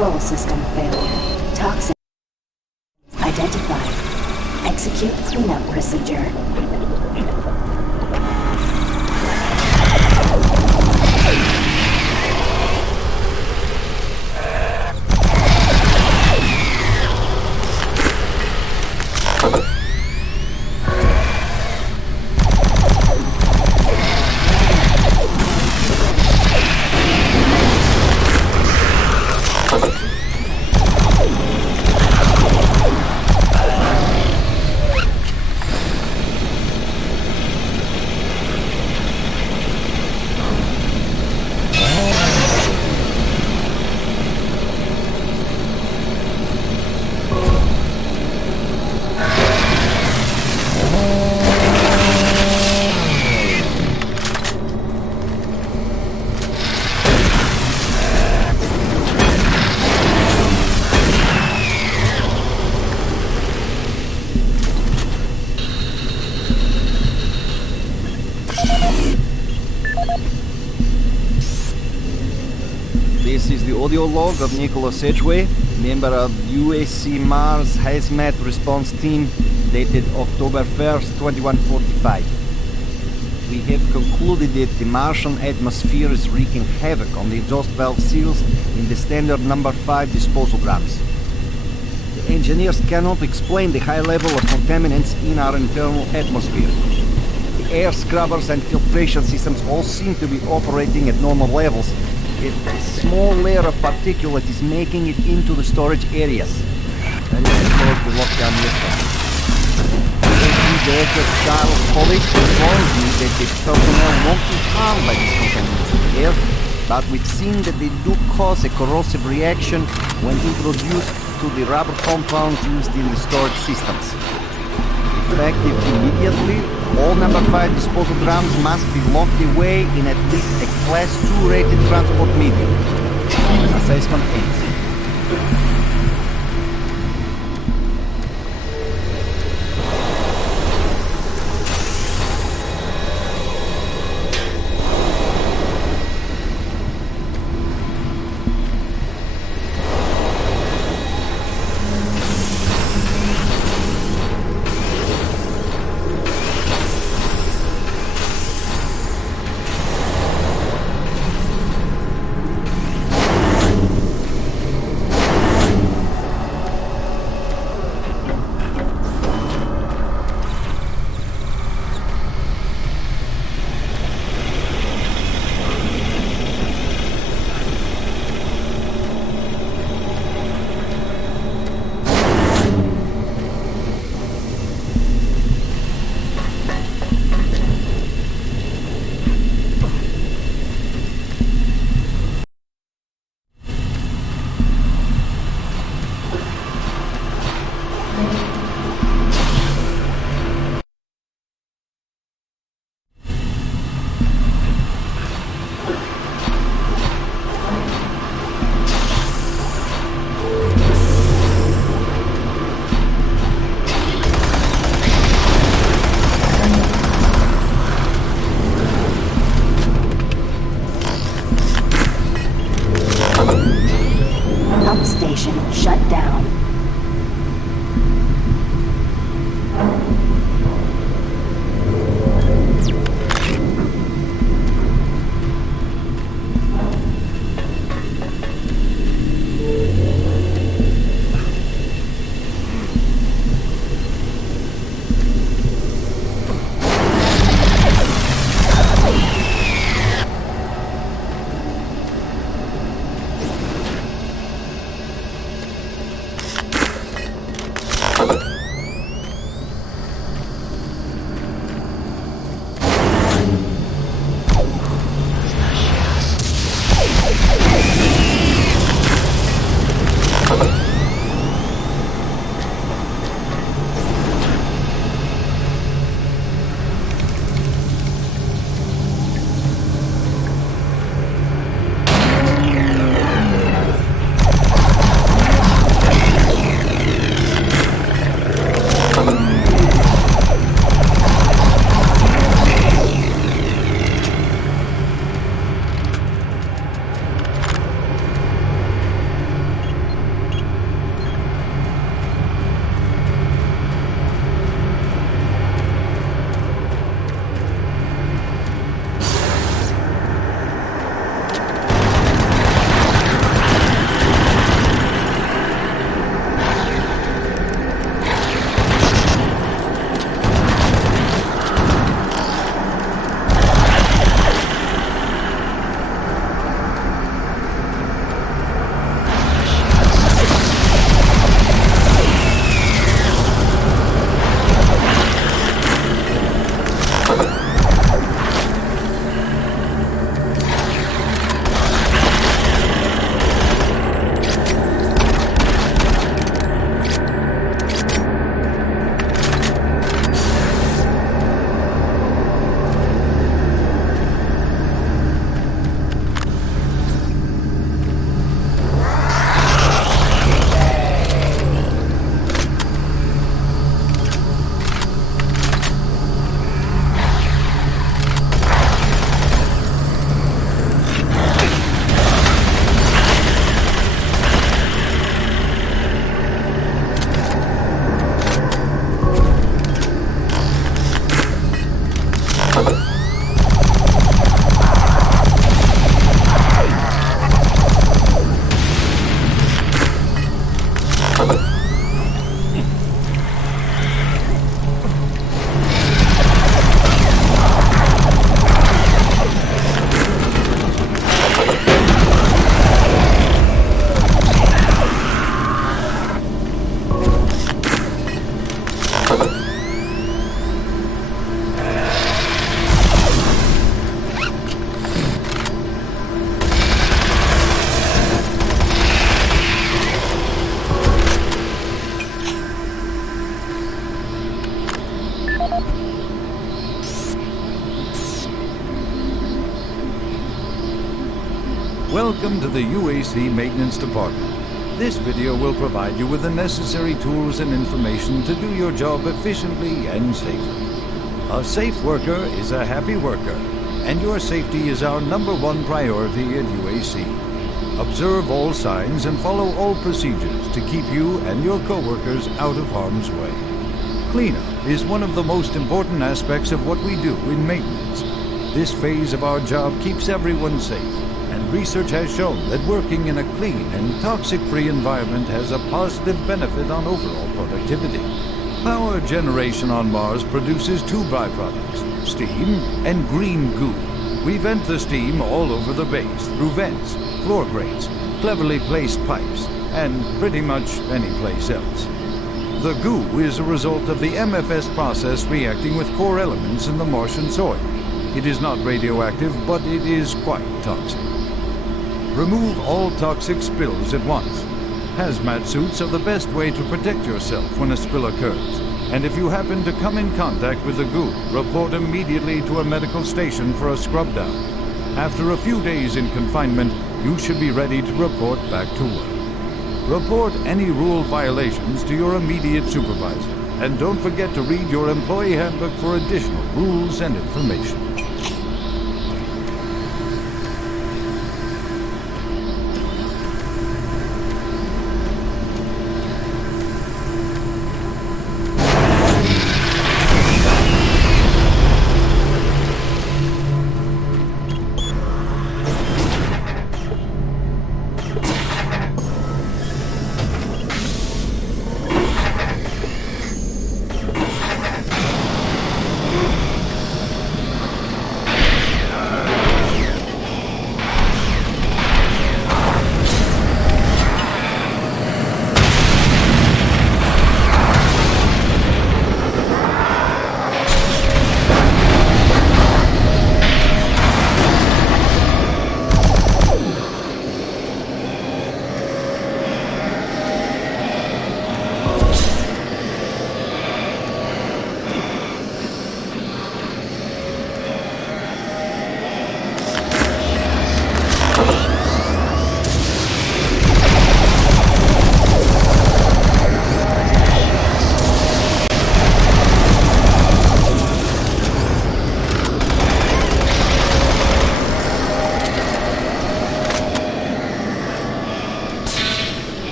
Control system failure. Toxin identified. Execute cleanup procedure. This is the audio log of Nicholas Edgway, member of USC Mars Hazmat Response Team, dated October 1st, 2145. We have concluded that the Martian atmosphere is wreaking havoc on the exhaust valve seals in the standard number 5 disposal drums. The engineers cannot explain the high level of contaminants in our internal atmosphere. The air scrubbers and filtration systems all seem to be operating at normal levels. A small layer of particulate is making it into the storage areas. And of course the lockdown yesterday. BFG Director Charles Hollis informed me that the personnel won't be harmed by these contaminants in the air, but we've seen that they do cause a corrosive reaction when introduced to the rubber compounds used in the storage systems. Effective immediately, all number 5 disposal drums must be locked away in at least a Class 2 rated transport medium. Assessment ends. Shut down. Welcome to the UAC Maintenance Department. This video will provide you with the necessary tools and information to do your job efficiently and safely. A safe worker is a happy worker, and your safety is our #1 priority at UAC. Observe all signs and follow all procedures to keep you and your coworkers out of harm's way. Cleanup is one of the most important aspects of what we do in maintenance. This phase of our job keeps everyone safe. And research has shown that working in a clean and toxic-free environment has a positive benefit on overall productivity. Power generation on Mars produces 2 byproducts, steam and green goo. We vent the steam all over the base through vents, floor grates, cleverly placed pipes, and pretty much any place else. The goo is a result of the MFS process reacting with core elements in the Martian soil. It is not radioactive, but it is quite toxic. Remove all toxic spills at once. Hazmat suits are the best way to protect yourself when a spill occurs. And if you happen to come in contact with the goo, report immediately to a medical station for a scrub down. After a few days in confinement, you should be ready to report back to work. Report any rule violations to your immediate supervisor. And don't forget to read your employee handbook for additional rules and information.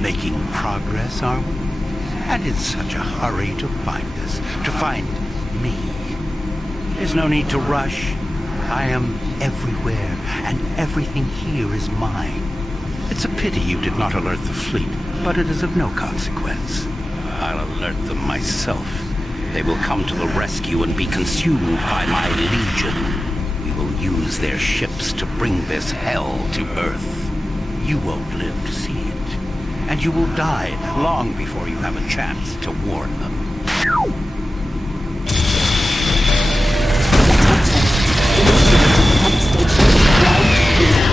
Making progress, are we? And in such a hurry to find us, to find me. There's no need to rush. I am everywhere, and everything here is mine. It's a pity you did not alert the fleet, but it is of no consequence. I'll alert them myself. They will come to the rescue and be consumed by my legion. We will use their ships to bring this hell to Earth. You won't live to see it. and you will die long before you have a chance to warn them. Next station, Livestream.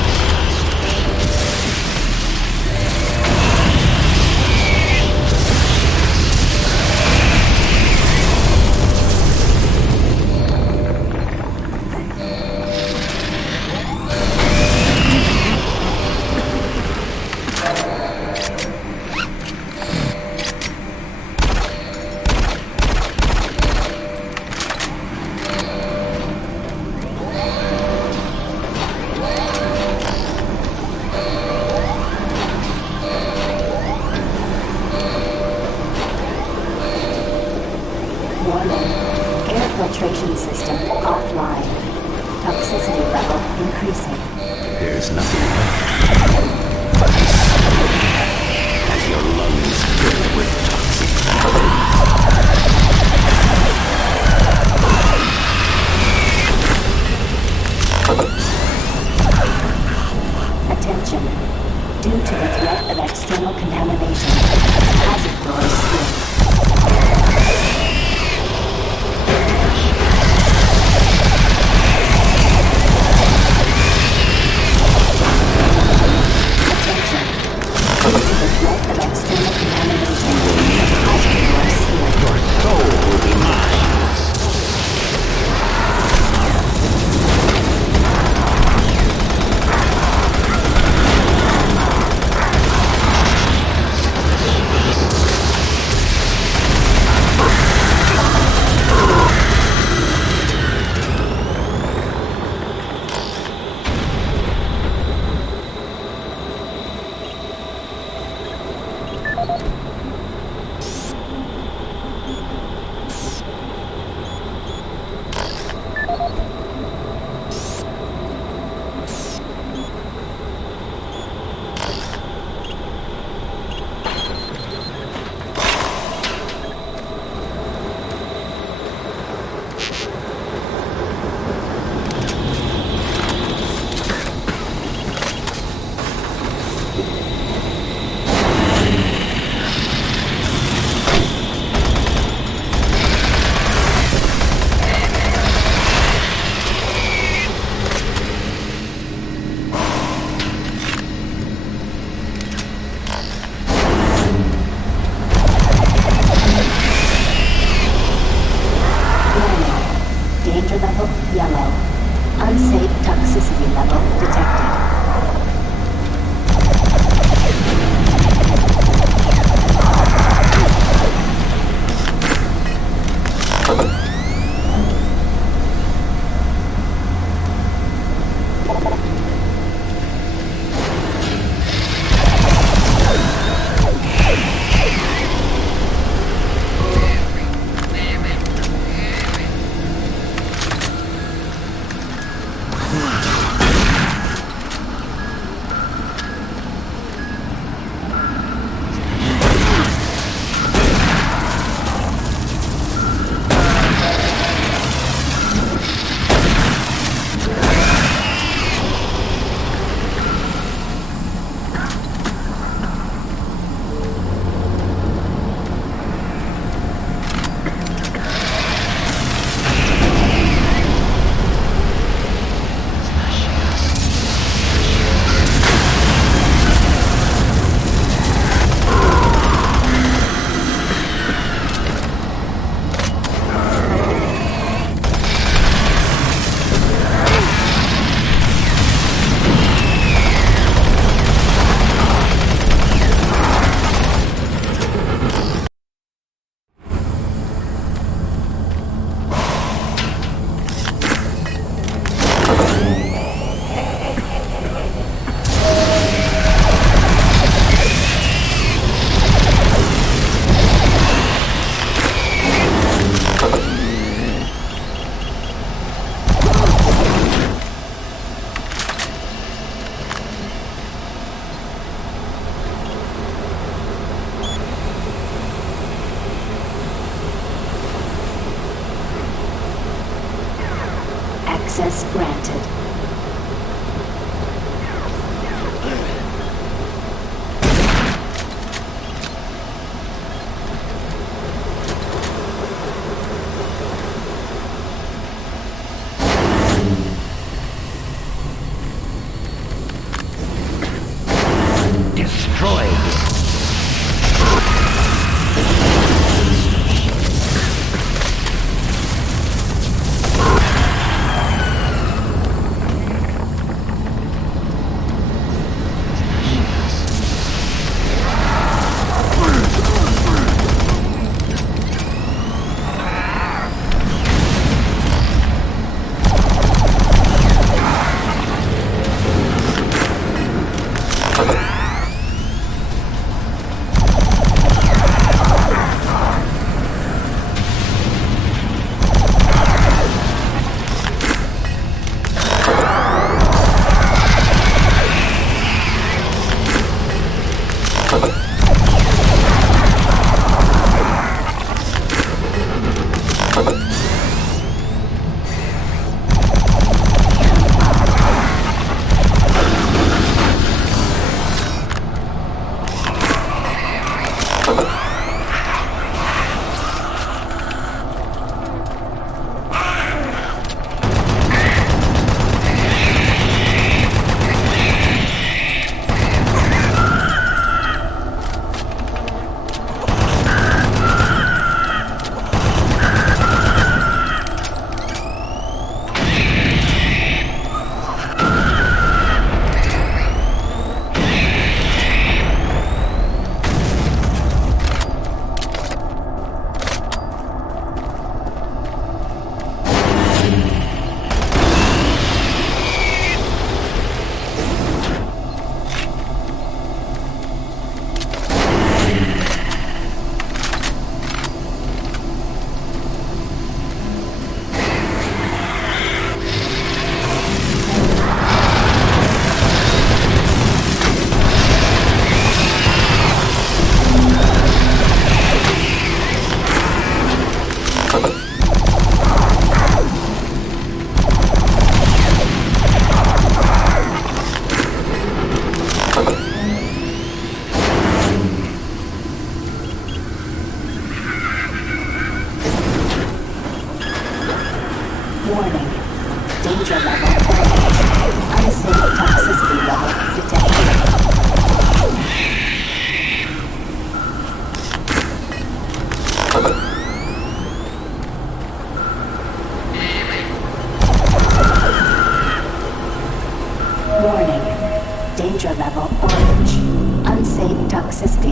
Filtration system offline. Toxicity level increasing. There's nothing left but the smoke as your lungs fill with toxic Attention. Due to the threat of external contamination, hazard doors slip. Danger level yellow. Unsafe toxicity level detected. Access granted.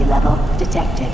level detected.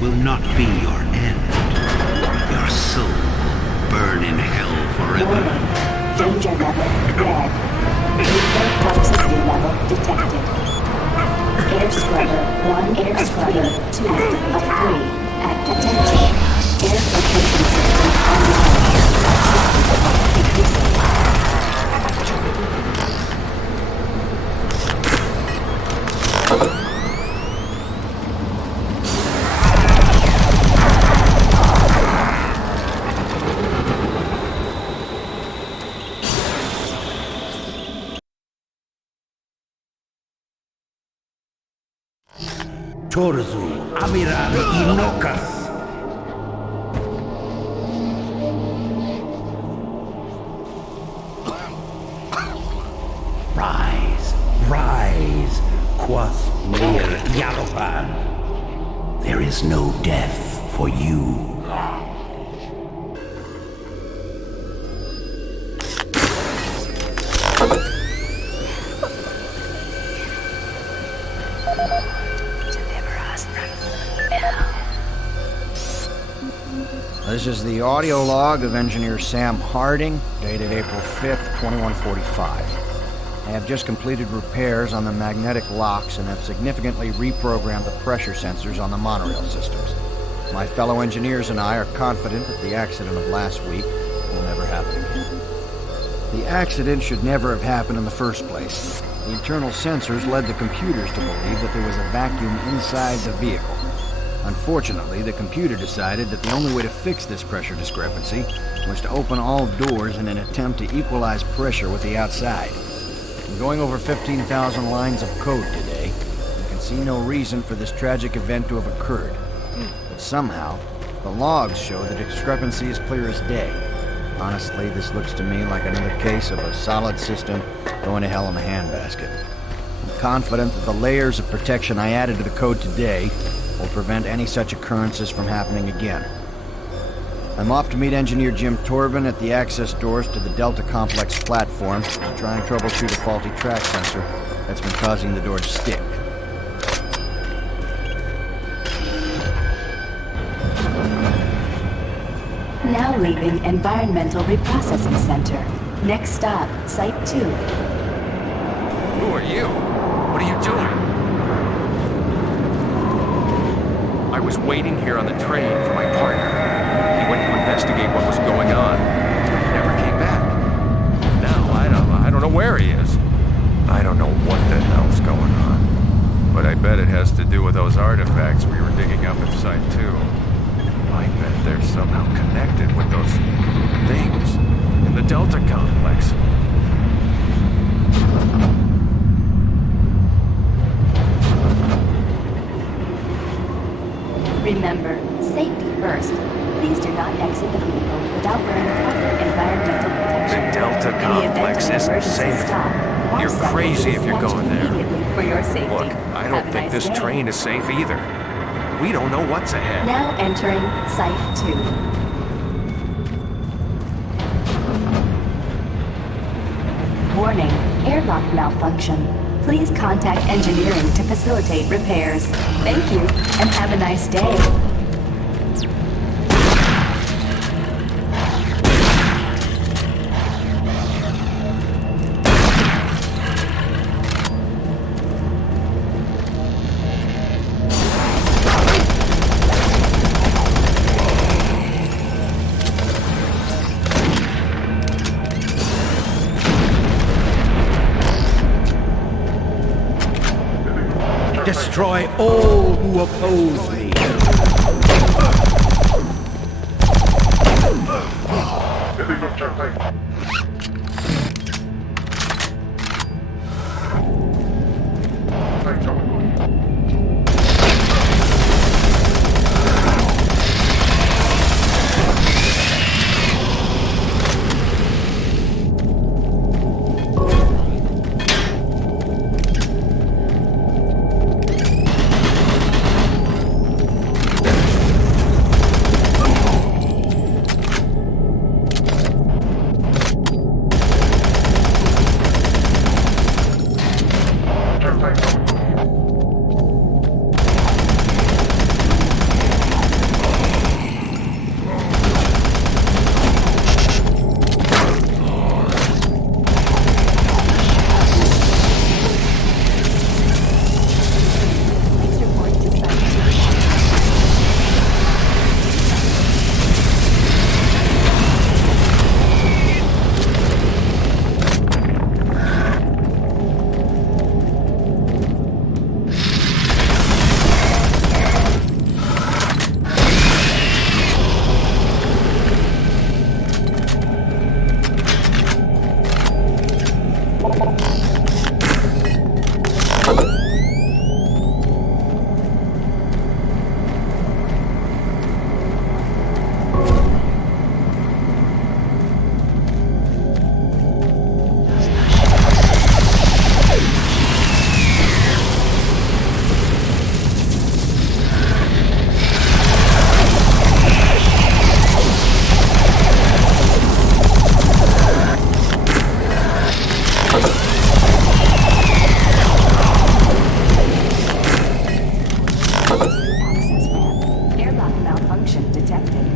Will not be your end. Your soul will burn in hell forever. Warning. Danger level red. Nuclear toxicity level detected. Air scrubber 1, air scrubber 2 of 3. At attention. Air filtration system online. Toxicity increasing. Torzu Amiral Inokas. Rise, rise, Quas Mir Yalopan. There is no death for you. This is the audio log of Engineer Sam Harding, dated April 5th, 2145. I have just completed repairs on the magnetic locks and have significantly reprogrammed the pressure sensors on the monorail systems. My fellow engineers and I are confident that the accident of last week will never happen again. The accident should never have happened in the first place. The internal sensors led the computers to believe that there was a vacuum inside the vehicle. Unfortunately, the computer decided that the only way to fix this pressure discrepancy was to open all doors in an attempt to equalize pressure with the outside. In going over 15,000 lines of code today, you can see no reason for this tragic event to have occurred. But somehow, the logs show the discrepancy is clear as day. Honestly, this looks to me like another case of a solid system going to hell in a handbasket. I'm confident that the layers of protection I added to the code today will prevent any such occurrences from happening again. I'm off to meet Engineer Jim Torben at the access doors to the Delta Complex platform to try and troubleshoot a faulty track sensor that's been causing the door to stick. Now leaving Environmental Reprocessing Center. Next stop, Site 2. Who are you? What are you doing? I was waiting here on the train for my partner. He went to investigate what was going on. He never came back. Now, I don't know where he is. I don't know what the hell's going on. But I bet it has to do with those artifacts we were digging up at Site 2. passed. Please do not exit the vehicle without wearing proper environmental protection. The Delta In the event complex of an isn't emergency safe. stop, You're Marcel will crazy be if you're dispatched going there. immediately for your safety. Look, I Have don't a think nice this day. train is safe either. We don't know what's ahead. Now entering Site 2. Warning, airlock malfunction. Please contact engineering to facilitate repairs. Thank you, and have a nice day. Destroy all who oppose me. Please report to Site 2. Access ramp. Airlock malfunction detected.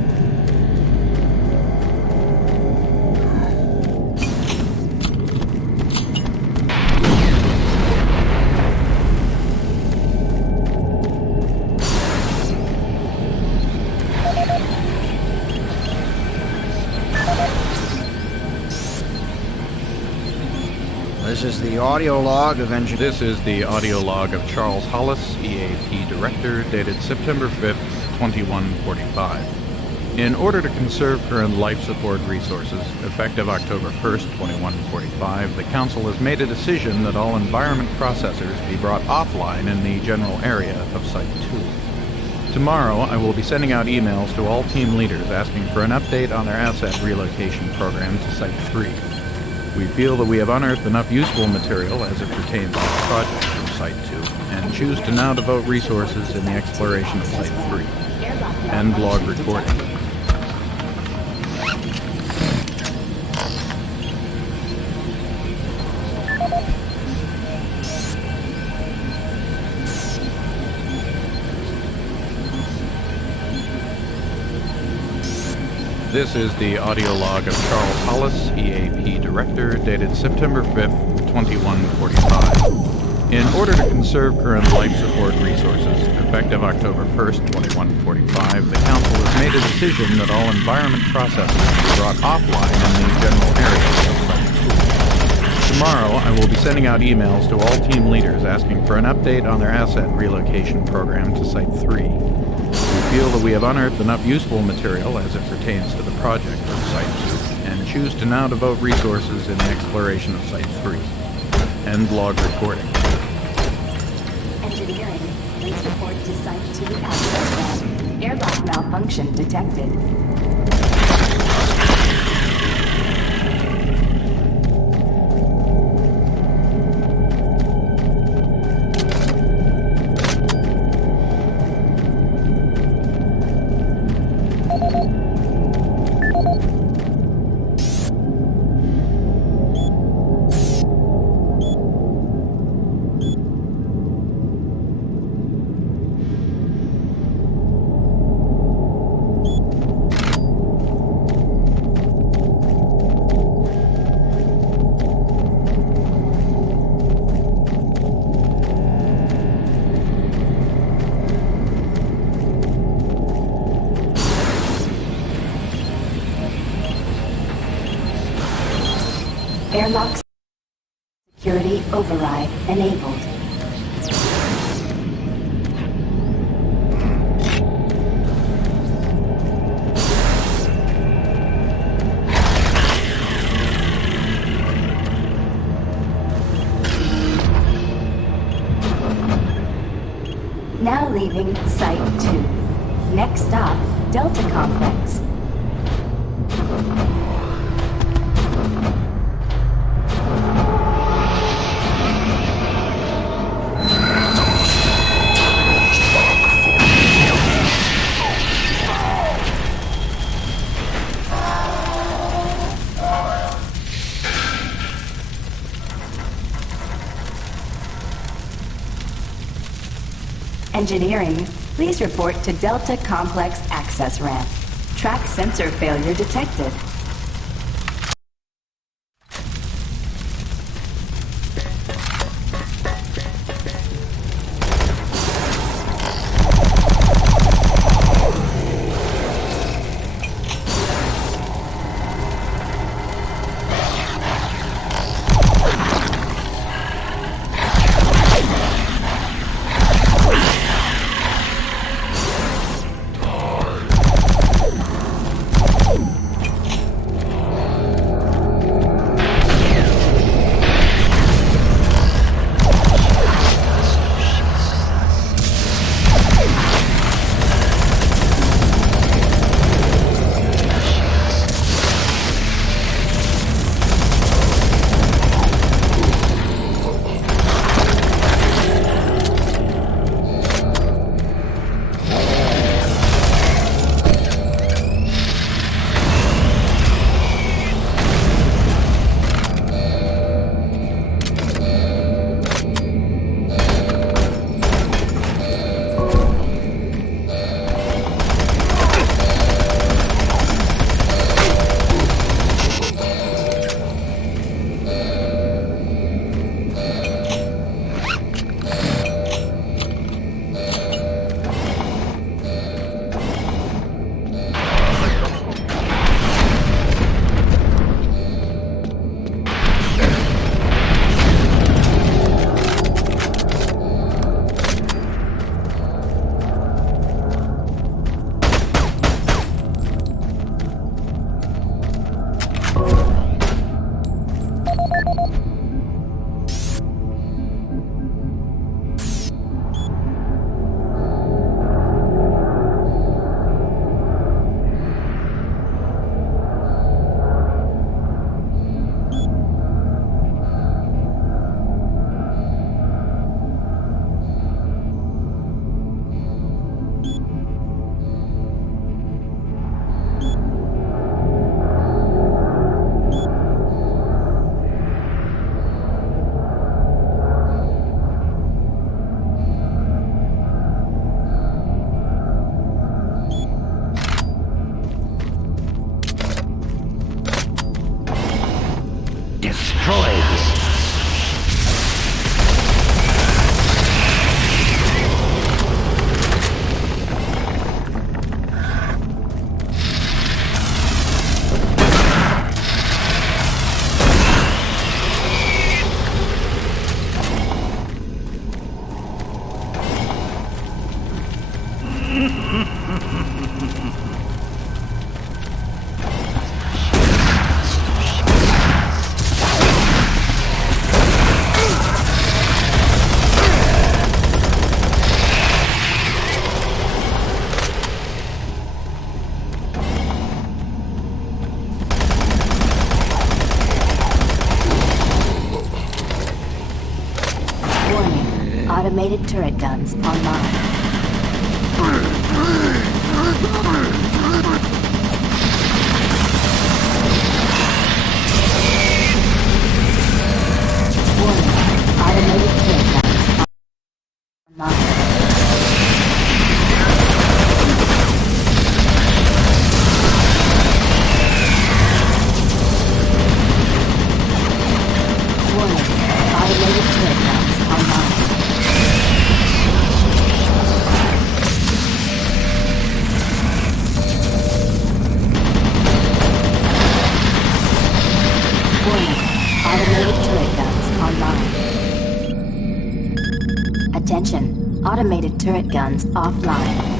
This is the audio log of engineer. This is the audio log of Charles Hollis, EAP Director, dated September 5th, 2145. In order to conserve current life support resources, effective October 1st, 2145, the Council has made a decision that all environment processors be brought offline in the general area of Site 2. Tomorrow, I will be sending out emails to all team leaders asking for an update on their asset relocation program to Site 3. We feel that we have unearthed enough useful material as it pertains to the project from Site 2, and choose to now devote resources in the exploration of Site 3. End log recording. This is the audio log of Charles Hollis, EAP Director, dated September 5th, 2145. In order to conserve current life support resources, effective October 1st, 2145, the Council has made a decision that all environment processes be brought offline in the general area of Site 2. Tomorrow, I will be sending out emails to all team leaders asking for an update on their asset relocation program to Site 3. We feel that we have unearthed enough useful material as it pertains to the project of Site 2, and choose to now devote resources in the exploration of Site 3. End log recording. Engineering, please report to Site 2 access ramp. Airlock malfunction detected. Airlock security override enabled. Now leaving Site 2. Next stop, Delta Complex. Engineering, please report to Delta Complex access ramp. Track sensor failure detected. Automated turret guns online. Warning. Automated turret guns online. Warning. Automated turret guns online. Warning. Automated turret guns online. Attention. Automated turret guns offline.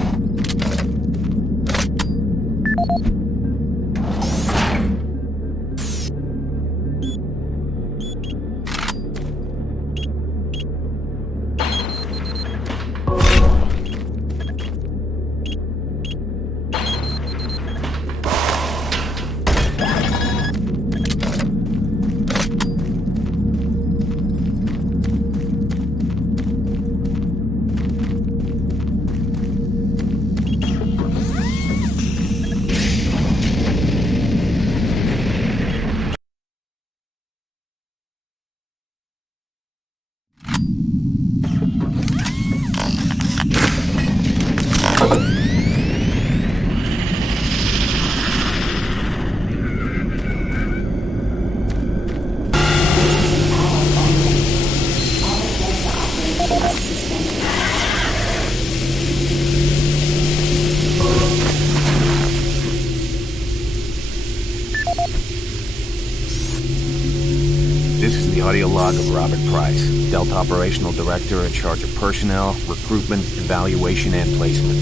This is the audio log of Robert Price, Delta Operational Director in charge of personnel, recruitment, evaluation, and placement.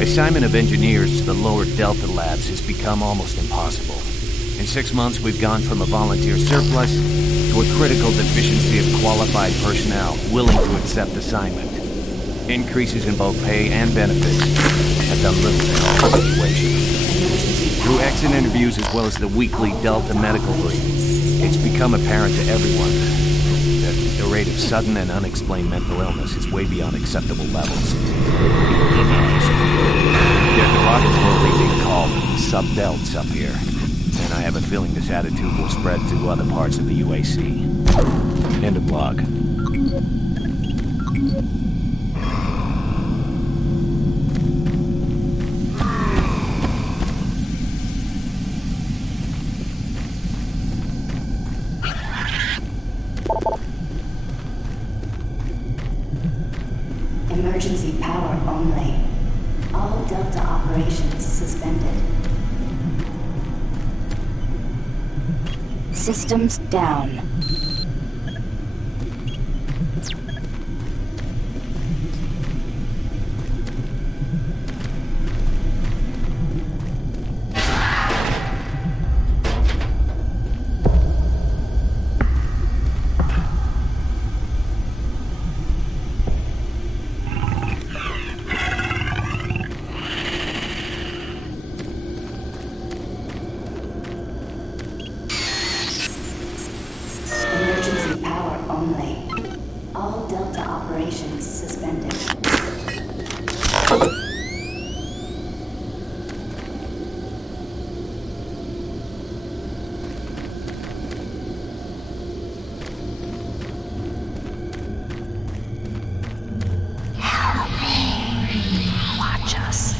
Assignment of engineers to the lower Delta labs has become almost impossible. In 6 months, we've gone from a volunteer surplus to a critical deficiency of qualified personnel willing to accept assignment. Increases in both pay and benefits have done little to help the situation. Through exit interviews as well as the weekly Delta medical brief, it's become apparent to everyone that the rate of sudden and unexplained mental illness is way beyond acceptable levels. Yet the rockets were being called sub-delts up here, and I have a feeling this attitude will spread to other parts of the UAC. End of log. Emergency power only. All Delta operations suspended. Systems down. Emergency power only. All Delta operations suspended. Watch us.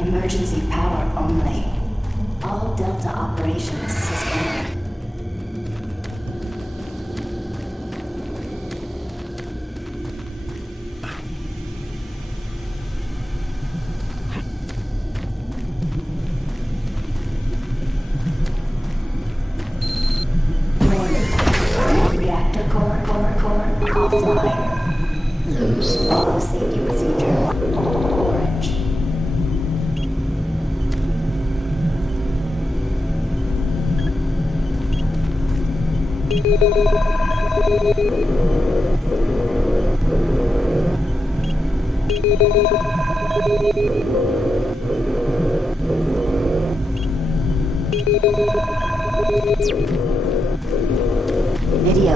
Emergency power only. All Delta operations suspended. Warning. Reactor core offline. Loose. Follow safety procedure. Orange. Video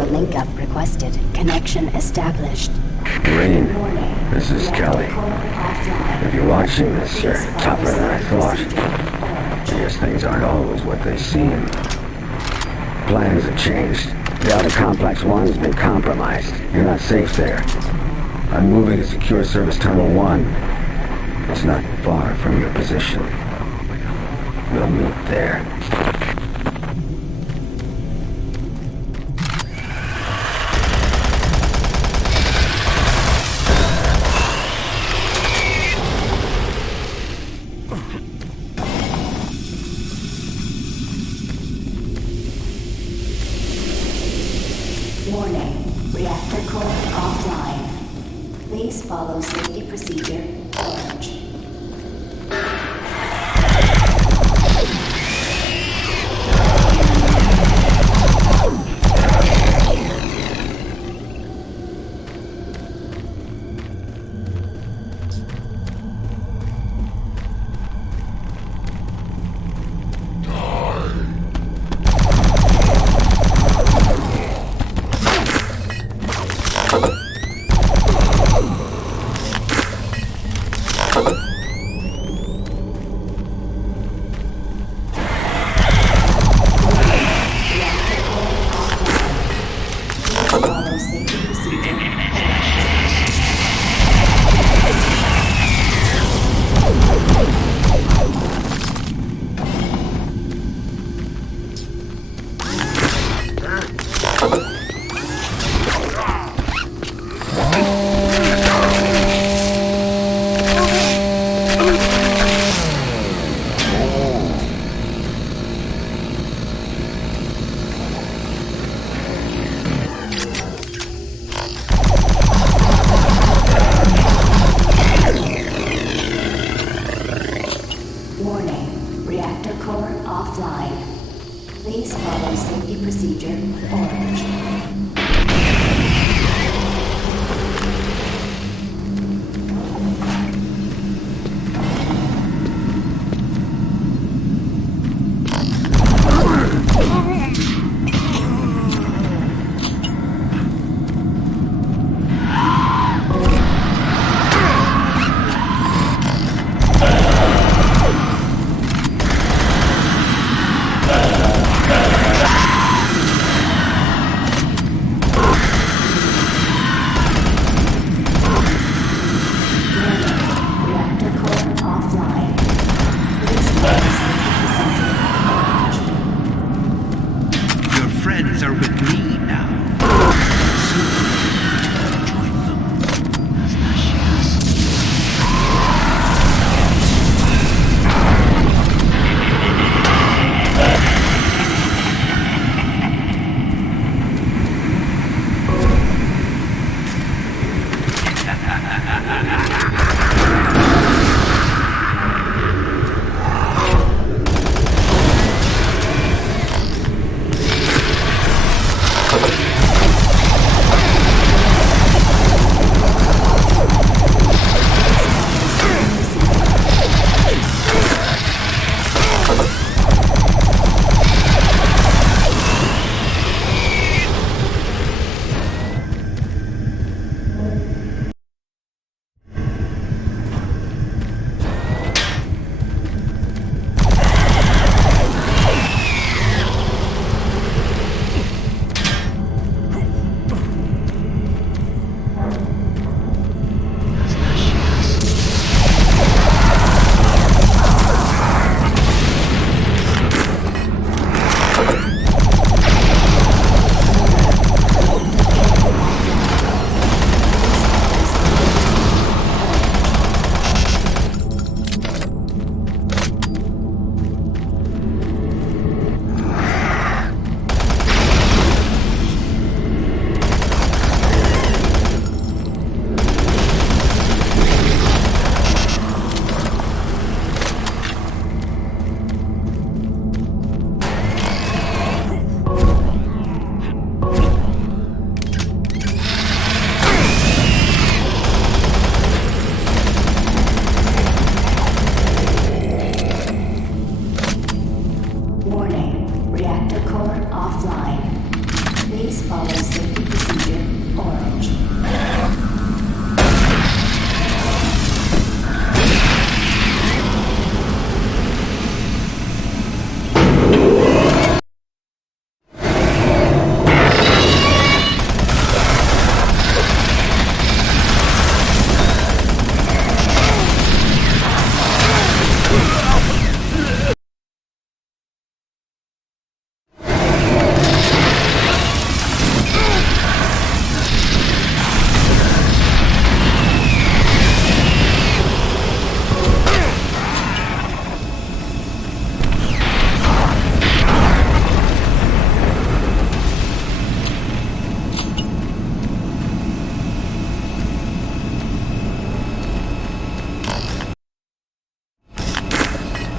link up requested. Connection established. Rain, this is Kelly. If you're watching this, you're tougher than I thought. I guess things aren't always what they seem. Plans have changed. The other Complex 1's been compromised. You're not safe there. I'm moving to Secure Service Tunnel 1. It's not far from your position. We'll meet there. Warning. Reactor core offline. Please follow safety procedure orange. Follow safety procedure Warning. Reactor core offline. Please follow safety procedure orange.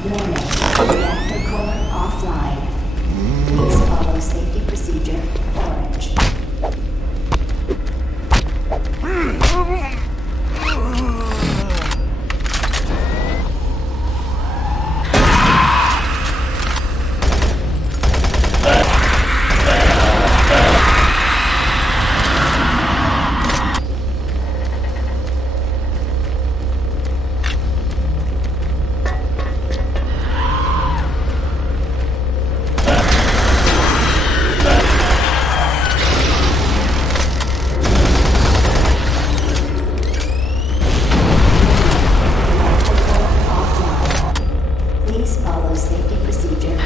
Warning. Reactor core offline. Please follow safety procedure orange. Please follow safety procedure.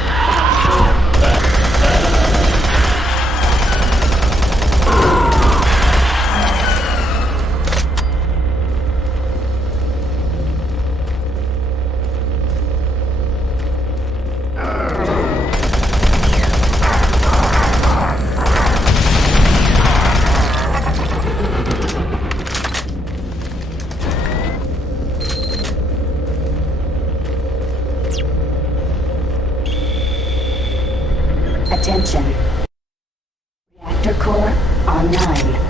Attention. Reactor core online.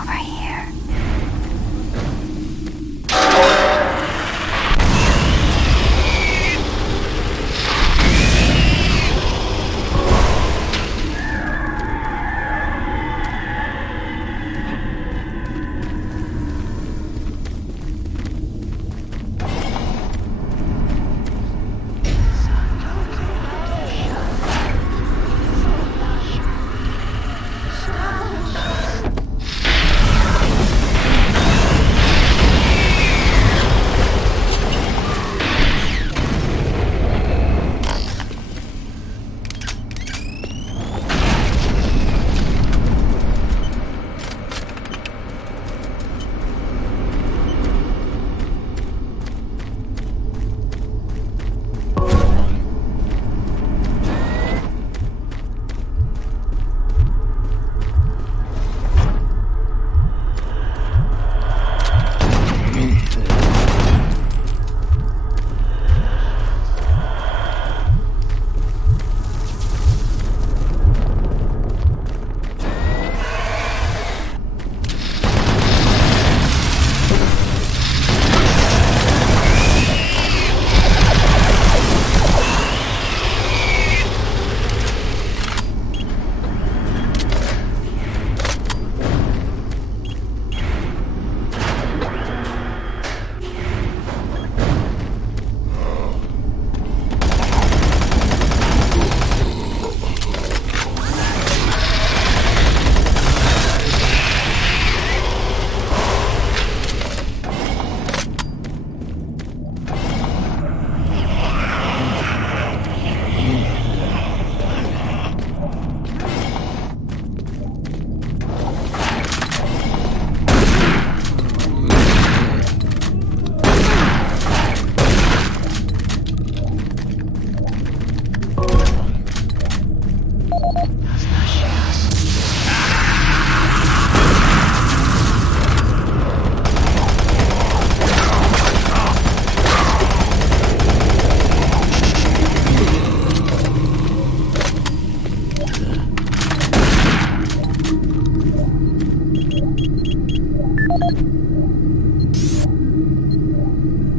over here.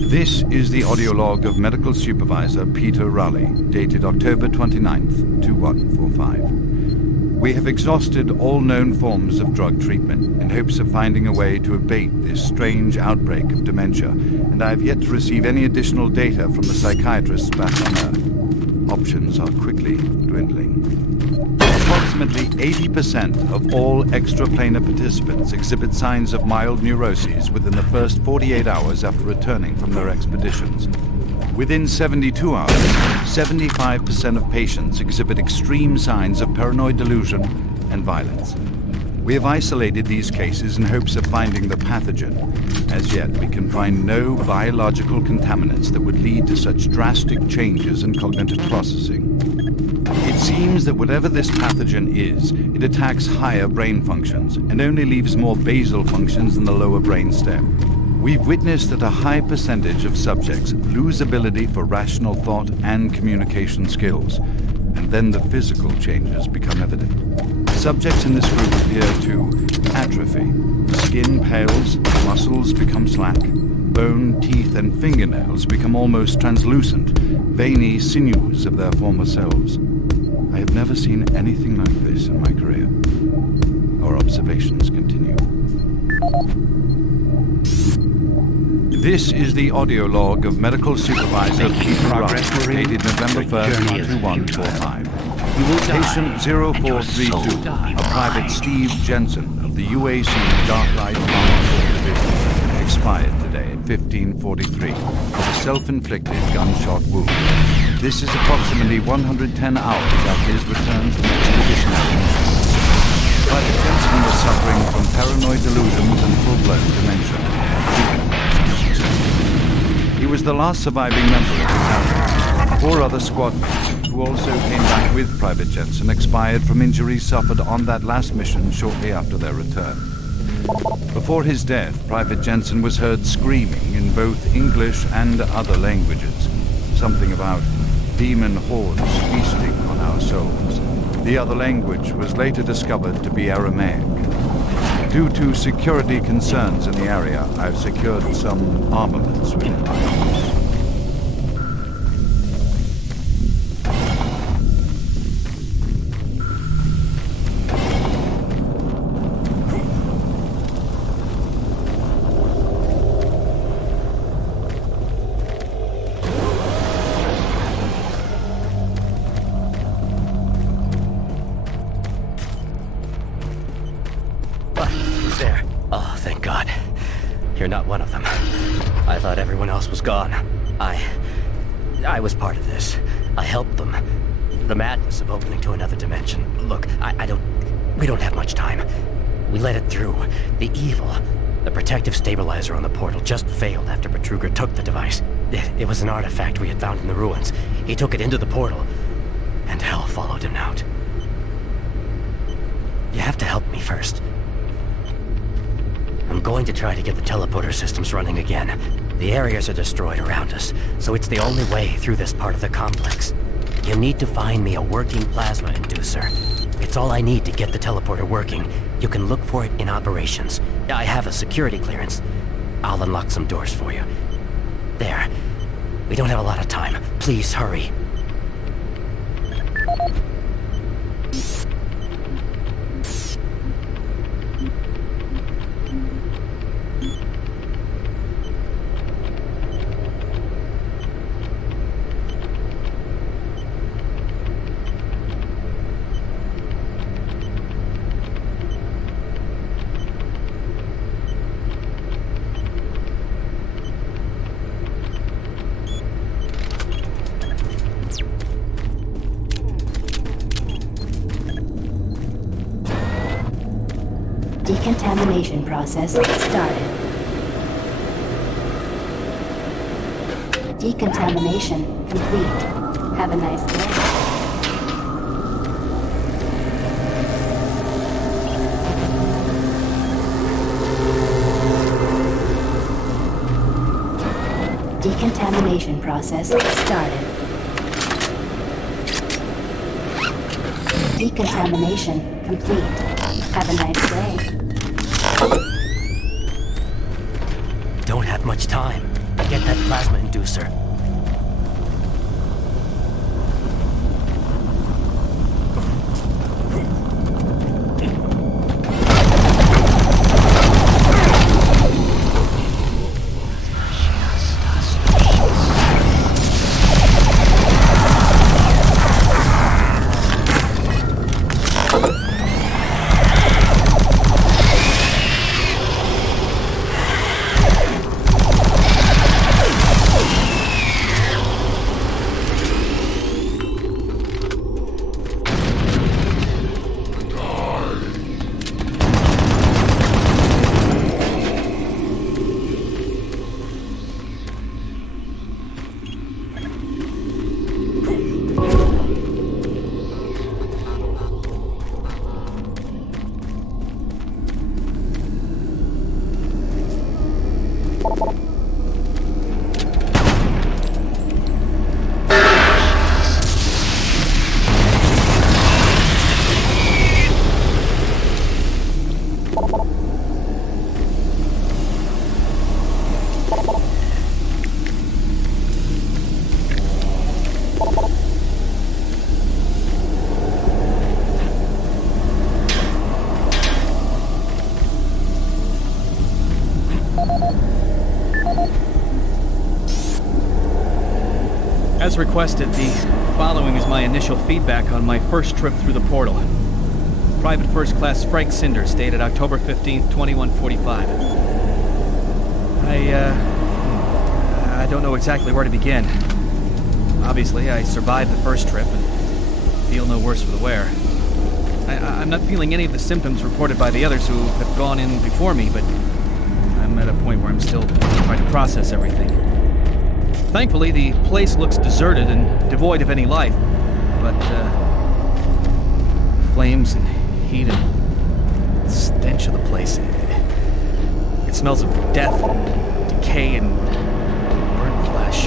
This is the audio log of Medical Supervisor Peter Raleigh, dated October 29th, 2145. We have exhausted all known forms of drug treatment in hopes of finding a way to abate this strange outbreak of dementia, and I have yet to receive any additional data from the psychiatrists back on Earth. Options are quickly dwindling. Approximately 80% of all extraplanar participants exhibit signs of mild neuroses within the first 48 hours after returning from their expeditions. Within 72 hours, 75% of patients exhibit extreme signs of paranoid delusion and violence. We have isolated these cases in hopes of finding the pathogen. As yet, we can find no biological contaminants that would lead to such drastic changes in cognitive processing. It seems that whatever this pathogen is, it attacks higher brain functions and only leaves more basal functions in the lower brain stem. We've witnessed that a high percentage of subjects lose ability for rational thought and communication skills, and then the physical changes become evident. Subjects in this group appear to atrophy. Skin pales, muscles become slack, bone, teeth, and fingernails become almost translucent, veiny sinews of their former selves. I have never seen anything like this in my career. Our observations continue. This is the audio log of Medical Supervisor Peter Raleigh, dated November 1st, 2145. Patient 0432, a Private Steve Jensen of the UAC Dark Ride Command Division, expired today at 15:43 of a self-inflicted gunshot wound. This is approximately 110 hours after his return from expeditionary. Private Jensen was suffering from paranoid delusions and full-blown dementia. He was the last surviving member of his outfit. 4 other squad mates, who also came back with Private Jensen, expired from injuries suffered on that last mission shortly after their return. Before his death, Private Jensen was heard screaming in both English and other languages, something about demon hordes feasting on our souls. The other language was later discovered to be Aramaic. Due to security concerns in the area, I've secured some armaments within my office. There. Oh, thank God. You're not one of them. I thought everyone else was gone. I was part of this. I helped them. The madness of opening to another dimension. Look, we don't have much time. We let it through. The evil, the protective stabilizer on the portal just failed after Betruger took the device. It was an artifact we had found in the ruins. He took it into the portal, and hell followed him out. You have to help me first. I'm going to try to get the teleporter systems running again. The areas are destroyed around us, so it's the only way through this part of the complex. You need to find me a working plasma inducer. It's all I need to get the teleporter working. You can look for it in operations. I have a security clearance. I'll unlock some doors for you. There. We don't have a lot of time. Please hurry. Decontamination process started. Decontamination complete. Have a nice day. Decontamination process started. Decontamination complete. Have a nice day. Don't have much time. Get that plasma inducer. As requested, the following is my initial feedback on my first trip through the portal. Private First Class Frank Cinders, dated October 15th, 2145. I don't know exactly where to begin. Obviously, I survived the first trip and feel no worse for the wear. I'm not feeling any of the symptoms reported by the others who have gone in before me, but I'm at a point where I'm still trying to process everything. Thankfully, the place looks deserted and devoid of any life, but flames and heat and the stench of the place, it smells of death and decay and burnt flesh.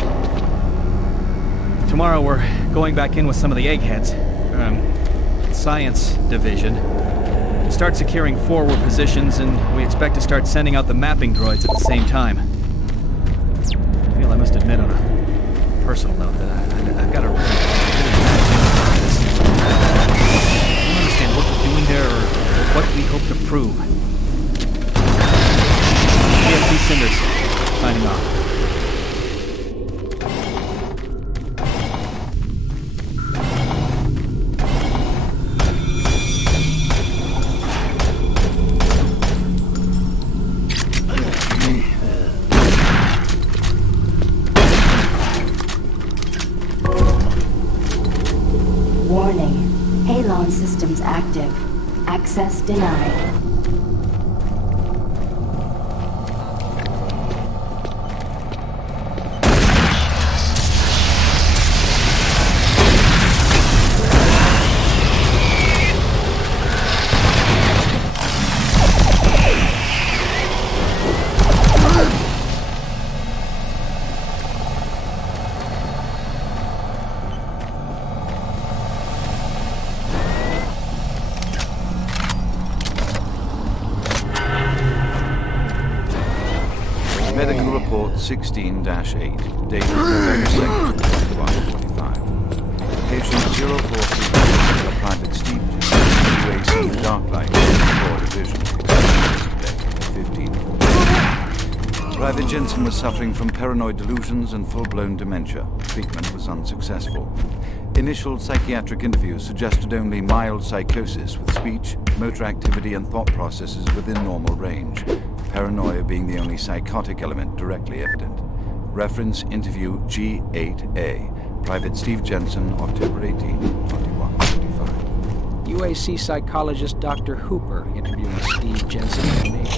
Tomorrow we're going back in with some of the eggheads, Science Division, start securing forward positions, and we expect to start sending out the mapping droids at the same time. I feel I must admit on a personal note that I've got a really bad feeling about this. I don't understand what we're doing there or what we hope to prove. BFG Cinders, signing off. Warning. Halon systems active. Access denied. Medical report 16-8, dated November 2nd, 2145. Patient 043, a private Steve UAC Darklight, 4 Division, expired today, 15:40. Private Jensen was suffering from paranoid delusions and full-blown dementia. Treatment was unsuccessful. Initial psychiatric interviews suggested only mild psychosis with speech, motor activity, and thought processes within normal range. Paranoia being the only psychotic element directly evident. Reference interview G8A. Private Steve Jensen, October 18, 2145. UAC psychologist Dr. Hooper interviewing Steve Jensen in May.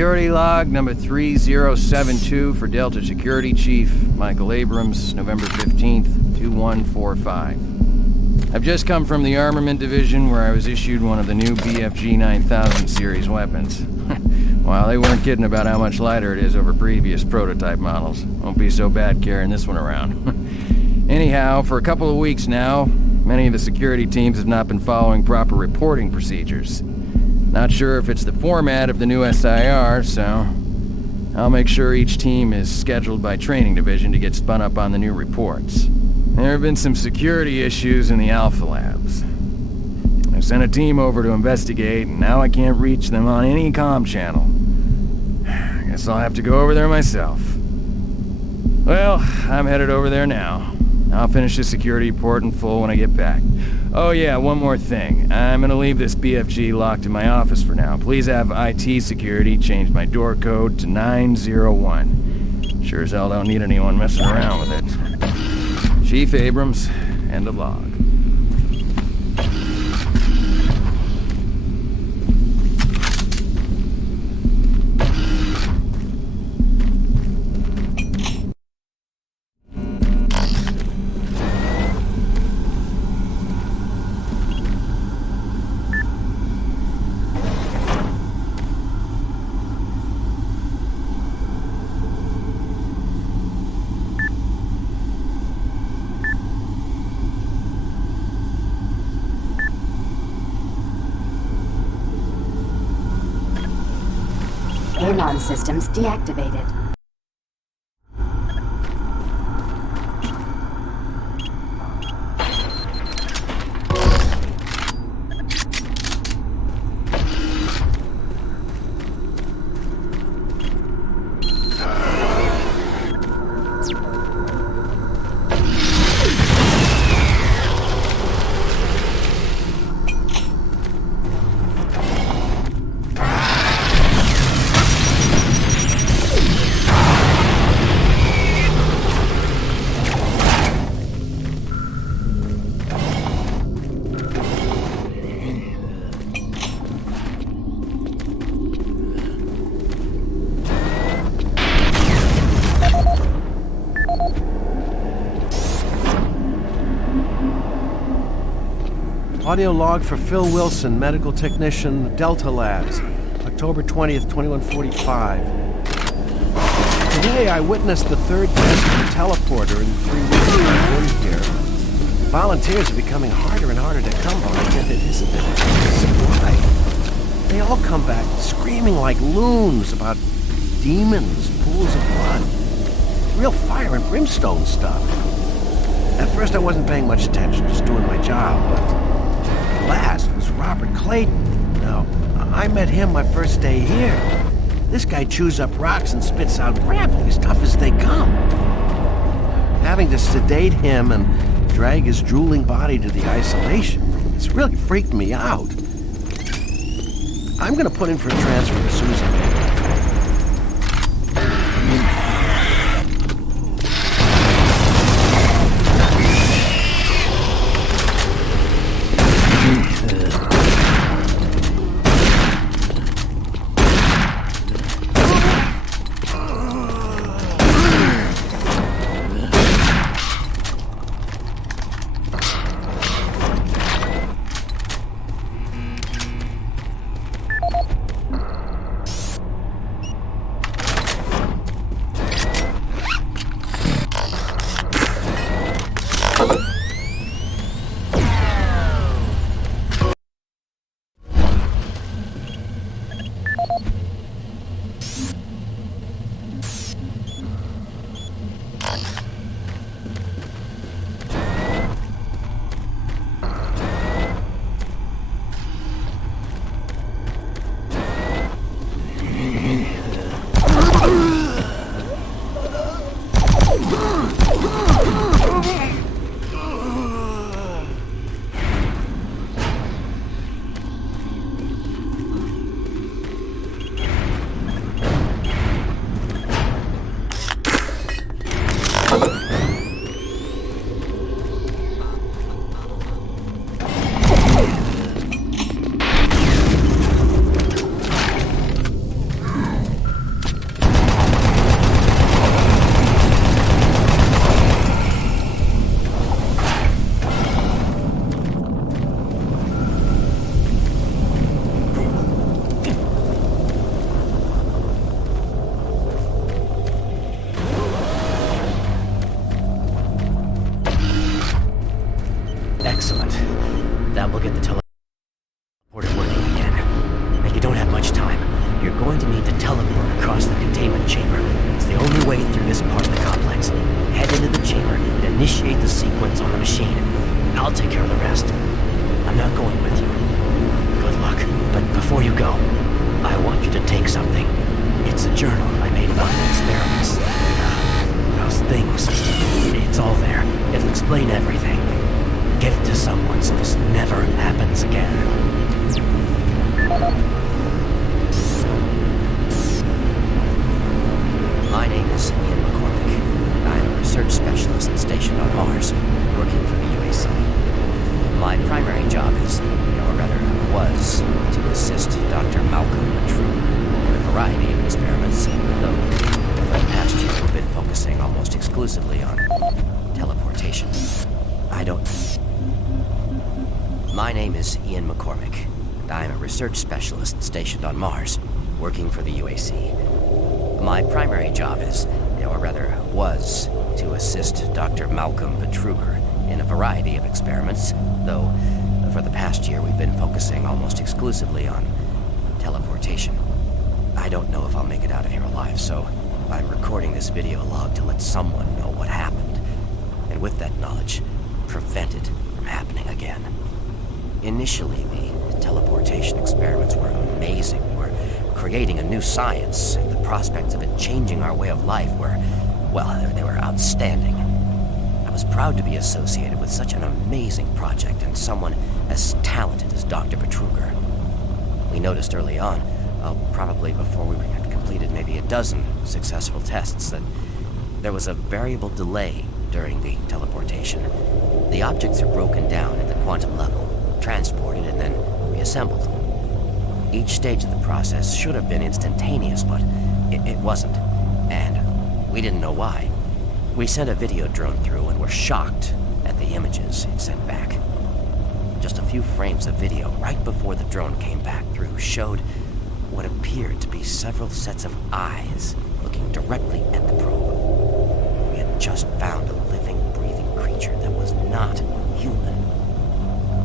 Security log number 3072 for Delta Security Chief Michael Abrams, November 15th, 2145. I've just come from the Armament Division where I was issued one of the new BFG 9000 series weapons. Well, they weren't kidding about how much lighter it is over previous prototype models. Won't be so bad carrying this one around. Anyhow, for a couple of weeks now, many of the security teams have not been following proper reporting procedures. Not sure if it's the format of the new SIR, so I'll make sure each team is scheduled by Training Division to get spun up on the new reports. There have been some security issues in the Alpha Labs. I sent a team over to investigate, and now I can't reach them on any comm channel. Guess I'll have to go over there myself. Well, I'm headed over there now. I'll finish the security report in full when I get back. Oh yeah, one more thing. I'm gonna leave this BFG locked in my office for now. Please have IT security change my door code to 901. Sure as hell don't need anyone messing around with it. Chief Abrams, end of log. Airlon systems deactivated. Audio log for Phil Wilson, medical technician, Delta Labs, October 20th, 2145. Today I witnessed the third test of the teleporter in the 3 weeks I've been here. Volunteers are becoming harder and harder to come by, and it isn't a supply. They all come back screaming like loons about demons, pools of blood. Real fire and brimstone stuff. At first I wasn't paying much attention, just doing my job, but last was Robert Clayton. Now, I met him my first day here. This guy chews up rocks and spits out gravel as tough as they come. Having to sedate him and drag his drooling body to the isolation room, it's really freaked me out. I'm gonna put in for a transfer as soon as I can. the only way through this part of the complex. Head into the chamber and initiate the sequence on the machine. I'll take care of the rest. I'm not going with you. Good luck. But before you go, I want you to take something. It's a journal I made about the experiments. Those things. It's all there. It'll explain everything. Give it to someone so this never happens again. My name is Ian McCormick. I'm a research specialist stationed on Mars, working for the UAC. My primary job is, or rather was, to assist Dr. Malcolm Matruber in a variety of experiments, though for the past year we've been focusing almost exclusively on teleportation. My name is Ian McCormick, and I'm a research specialist stationed on Mars, working for the UAC. My primary job is, or rather was, to assist Dr. Malcolm Matruber in a variety of experiments, though for the past year we've been focusing almost exclusively on teleportation. I don't know if I'll make it out of here alive, so I'm recording this video log to let someone know what happened, and with that knowledge, prevent it from happening again. Initially, the teleportation experiments were amazing. We were creating a new science, and the prospects of it changing our way of life were, well, they were outstanding. I was proud to be associated with such an amazing project and someone as talented as Dr. Matruber. We noticed early on, probably before we had completed maybe a dozen successful tests, that there was a variable delay during the teleportation. The objects are broken down at the quantum level, transported, and then reassembled. Each stage of the process should have been instantaneous, but it wasn't, and we didn't know why. We sent a video drone through and were shocked at the images it sent back. Just a few frames of video right before the drone came back through showed what appeared to be several sets of eyes looking directly at the probe. We had just found a living, breathing creature that was not human.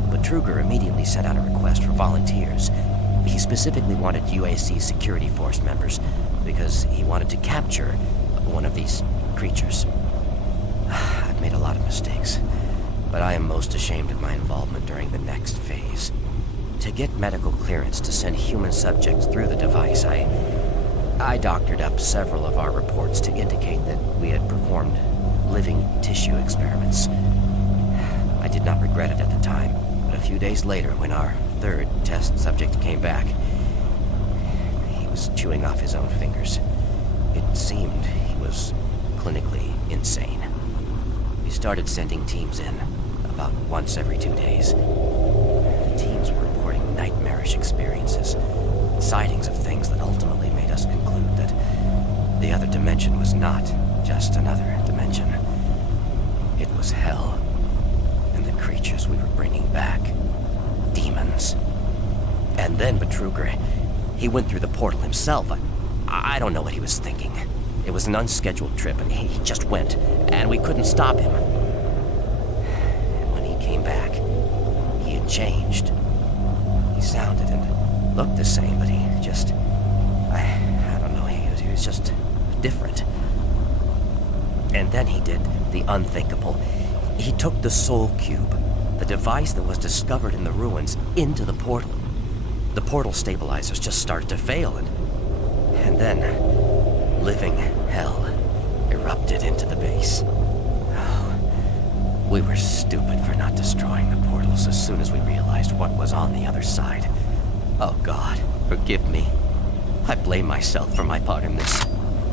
Matruber immediately sent out a request for volunteers. He specifically wanted UAC security force members because he wanted to capture one of these creatures. I've made a lot of mistakes, but I am most ashamed of my involvement during the next phase. To get medical clearance to send human subjects through the device, I doctored up several of our reports to indicate that we had performed living tissue experiments. I did not regret it at the time, but a few days later, when our third test subject came back, he was chewing off his own fingers. It seemed he was clinically insane. We started sending teams in, about once every 2 days. The teams were reporting nightmarish experiences, sightings of things that ultimately made us conclude that the other dimension was not just another dimension. It was hell, and the creatures we were bringing back, demons. And then Matruber, he went through the portal himself. I don't know what he was thinking. It was an unscheduled trip, and he just went, and we couldn't stop him. And when he came back, he had changed. He sounded and looked the same, but he just... I don't know, he was just different. And then he did the unthinkable. He took the Soul Cube, the device that was discovered in the ruins, into the portal. The portal stabilizers just started to fail, and then living hell erupted into the base. Oh, we were stupid for not destroying the portals as soon as we realized what was on the other side. Oh God, forgive me. I blame myself for my part in this.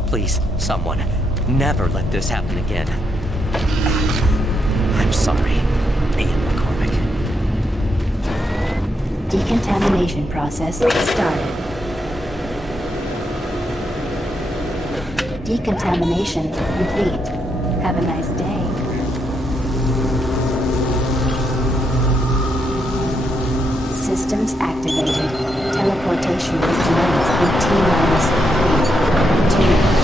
Please, someone, never let this happen again. I'm sorry, Ian McCormick. Decontamination process started. Decontamination complete. Have a nice day. Systems activated. Teleportation will commence in T-3, 2, 1.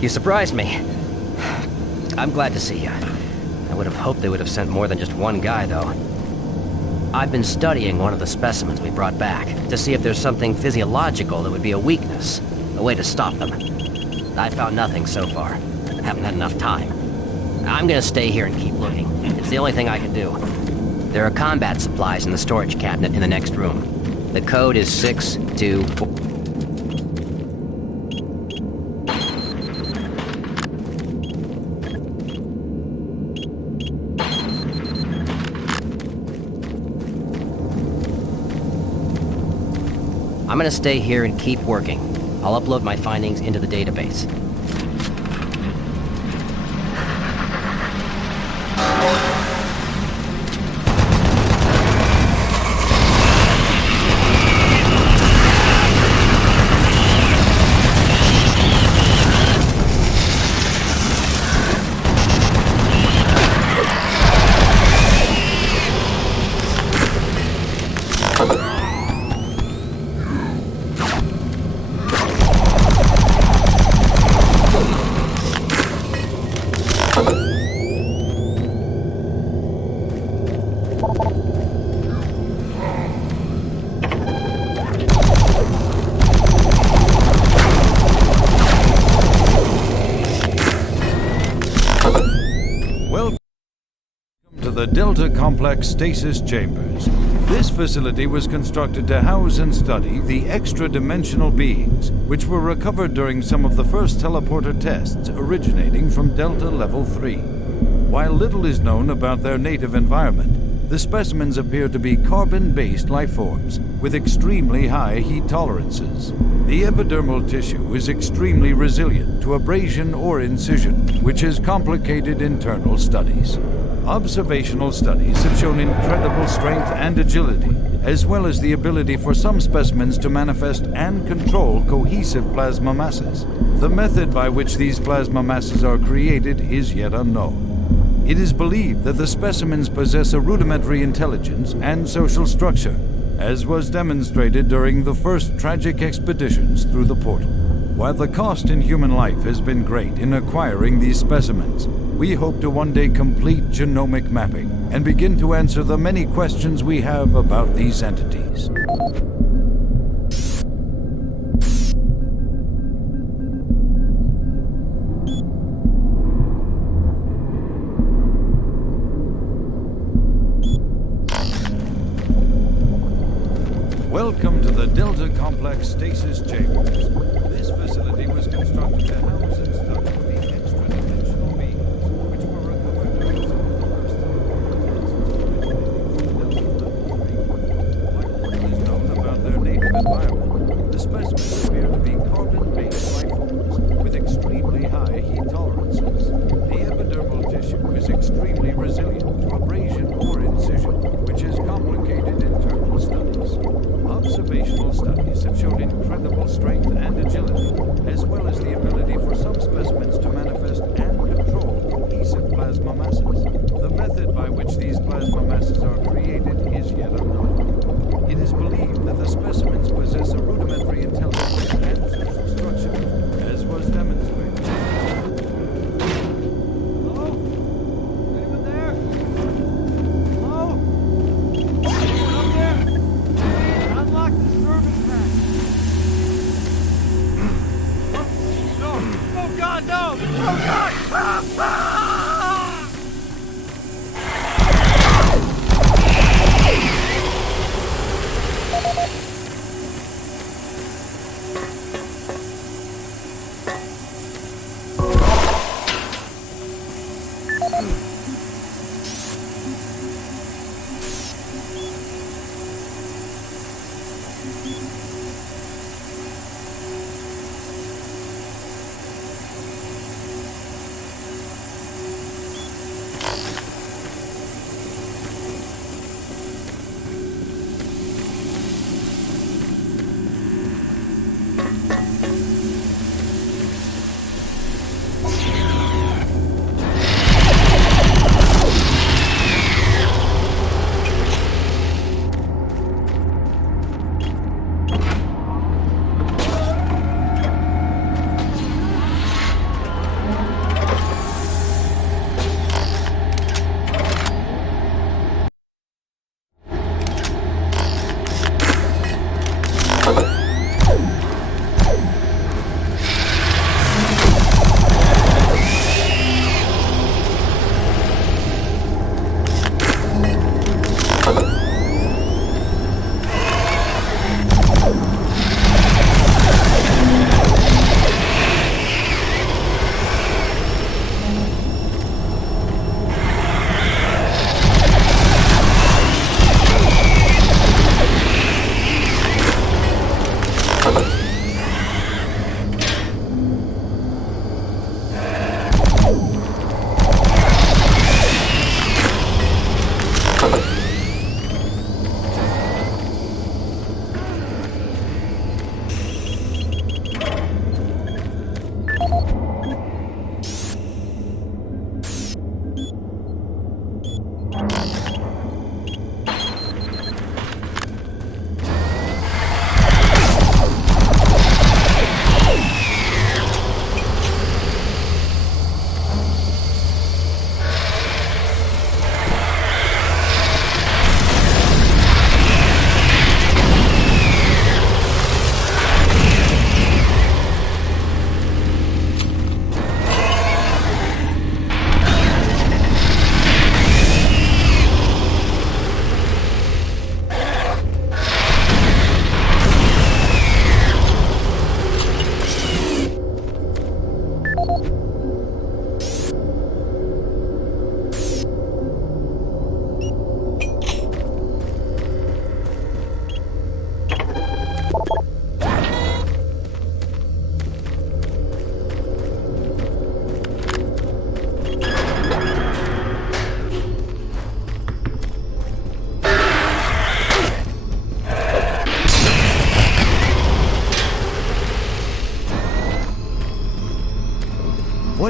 You surprised me. I'm glad to see you. I would have hoped they would have sent more than just one guy, though. I've been studying one of the specimens we brought back to see if there's something physiological that would be a weakness, a way to stop them. I found nothing so far. Haven't had enough time. I'm gonna stay here and keep looking. It's the only thing I can do. There are combat supplies in the storage cabinet in the next room. The code is 624. I'm gonna stay here and keep working. I'll upload my findings into the database. The Delta Complex Stasis Chambers. This facility was constructed to house and study the extra-dimensional beings, which were recovered during some of the first teleporter tests originating from Delta Level 3. While little is known about their native environment, the specimens appear to be carbon-based lifeforms with extremely high heat tolerances. The epidermal tissue is extremely resilient to abrasion or incision, which has complicated internal studies. Observational studies have shown incredible strength and agility, as well as the ability for some specimens to manifest and control cohesive plasma masses. The method by which these plasma masses are created is yet unknown. It is believed that the specimens possess a rudimentary intelligence and social structure, as was demonstrated during the first tragic expeditions through the portal. While the cost in human life has been great in acquiring these specimens, we hope to one day complete genomic mapping and begin to answer the many questions we have about these entities. Welcome to the Delta Complex Stasis Chambers. This facility was constructed to house and study the extra-dimensional beings, which were recovered during some of the first While little is known about their native environment, the specimens appear to be carbon-based lifeforms with extremely high heat tolerances. The epidermal tissue is extremely resilient to abrasion or incision, which has complicated internal studies. Observational studies have shown incredible strength and agility, as well as the ability for some specimens to manifest and control cohesive plasma masses. The method by which these plasma masses are created is yet unknown. It is believed that the specimens possess a rudimentary intelligence and social structure, as was demonstrated. Hello? Anyone there? Hello? Anyone up there? Unlock the service hatch.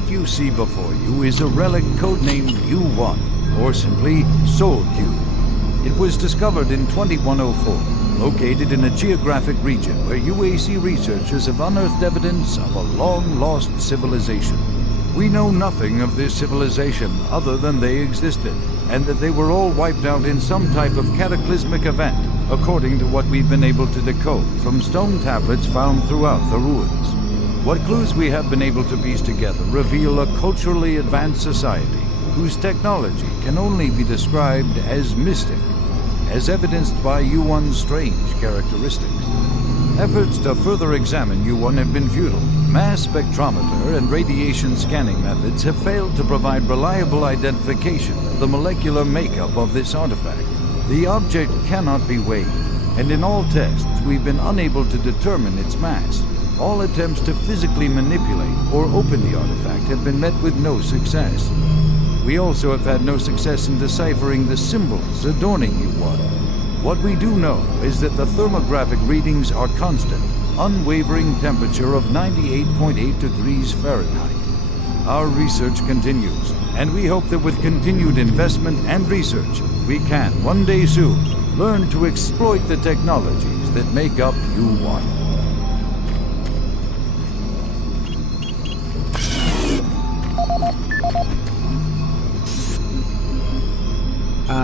What you see before you is a relic codenamed U1, or simply Soul Q. It was discovered in 2104, located in a geographic region where UAC researchers have unearthed evidence of a long-lost civilization. We know nothing of this civilization other than they existed, and that they were all wiped out in some type of cataclysmic event, according to what we've been able to decode from stone tablets found throughout the ruins. What clues we have been able to piece together reveal a culturally advanced society whose technology can only be described as mystic, as evidenced by U1's strange characteristics. Efforts to further examine U1 have been futile. Mass spectrometer and radiation scanning methods have failed to provide reliable identification of the molecular makeup of this artifact. The object cannot be weighed, and in all tests we've been unable to determine its mass. All attempts to physically manipulate or open the artifact have been met with no success. We also have had no success in deciphering the symbols adorning U1. What we do know is that the thermographic readings are constant, unwavering temperature of 98.8 degrees Fahrenheit. Our research continues, and we hope that with continued investment and research, we can, one day soon, learn to exploit the technologies that make up U1.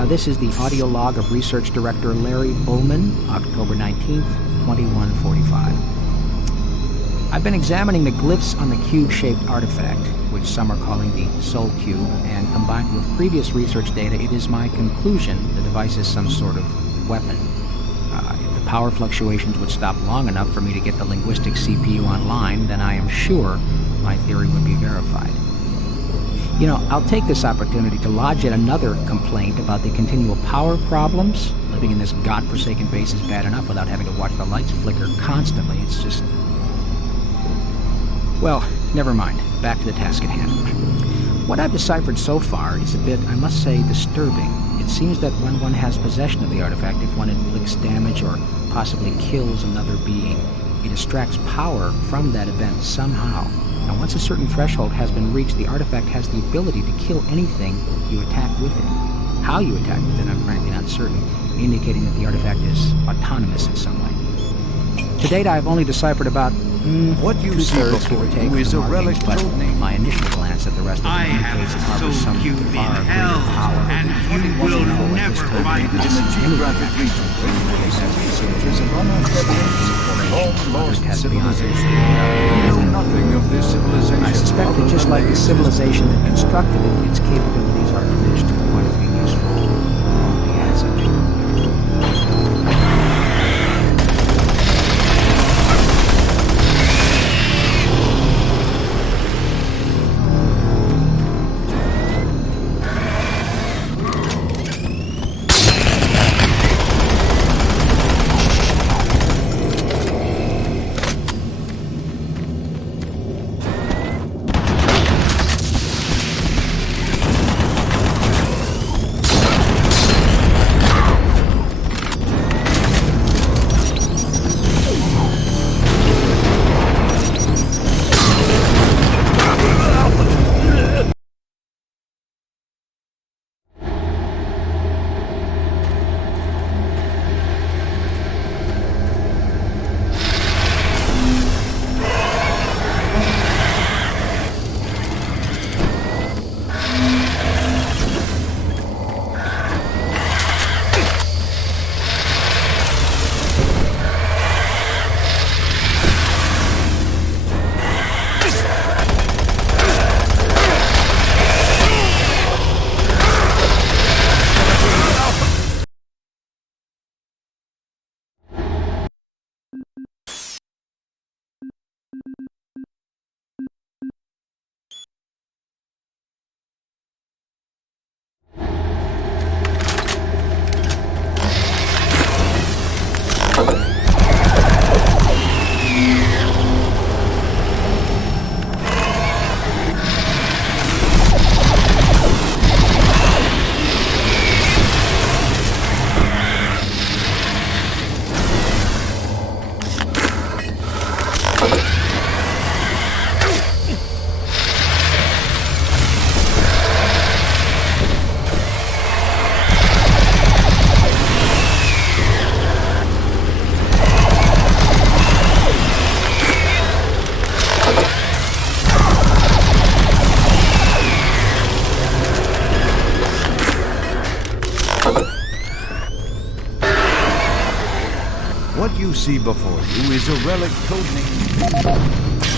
This is the audio log of Research Director Larry Bowman, October 19th, 2145. I've been examining the glyphs on the cube-shaped artifact, which some are calling the Soul Cube, and combined with previous research data, it is my conclusion the device is some sort of weapon. If the power fluctuations would stop long enough for me to get the linguistic CPU online, then I am sure my theory would be verified. You know, I'll take this opportunity to lodge yet another complaint about the continual power problems. Living in this godforsaken base is bad enough without having to watch the lights flicker constantly. It's just... Well, never mind. Back to the task at hand. What I've deciphered so far is a bit, I must say, disturbing. It seems that when one has possession of the artifact, if one inflicts damage or possibly kills another being, it extracts power from that event somehow. Now, once a certain threshold has been reached, the artifact has the ability to kill anything you attack with it. How you attack with it, I'm frankly not certain, indicating that the artifact is autonomous in some way. To date, I've only deciphered about what you see before you is a relic codename. My initial glance at the rest of the indicates it harbors some far greater power. And you will never find in the geographic region where researchers have unearthed evidence of a long-lost civilization. We know nothing of this civilization. I suspect that just like the civilization that constructed it, its capabilities are diminished to the point of being useful only as a you see before you is a relic codenamed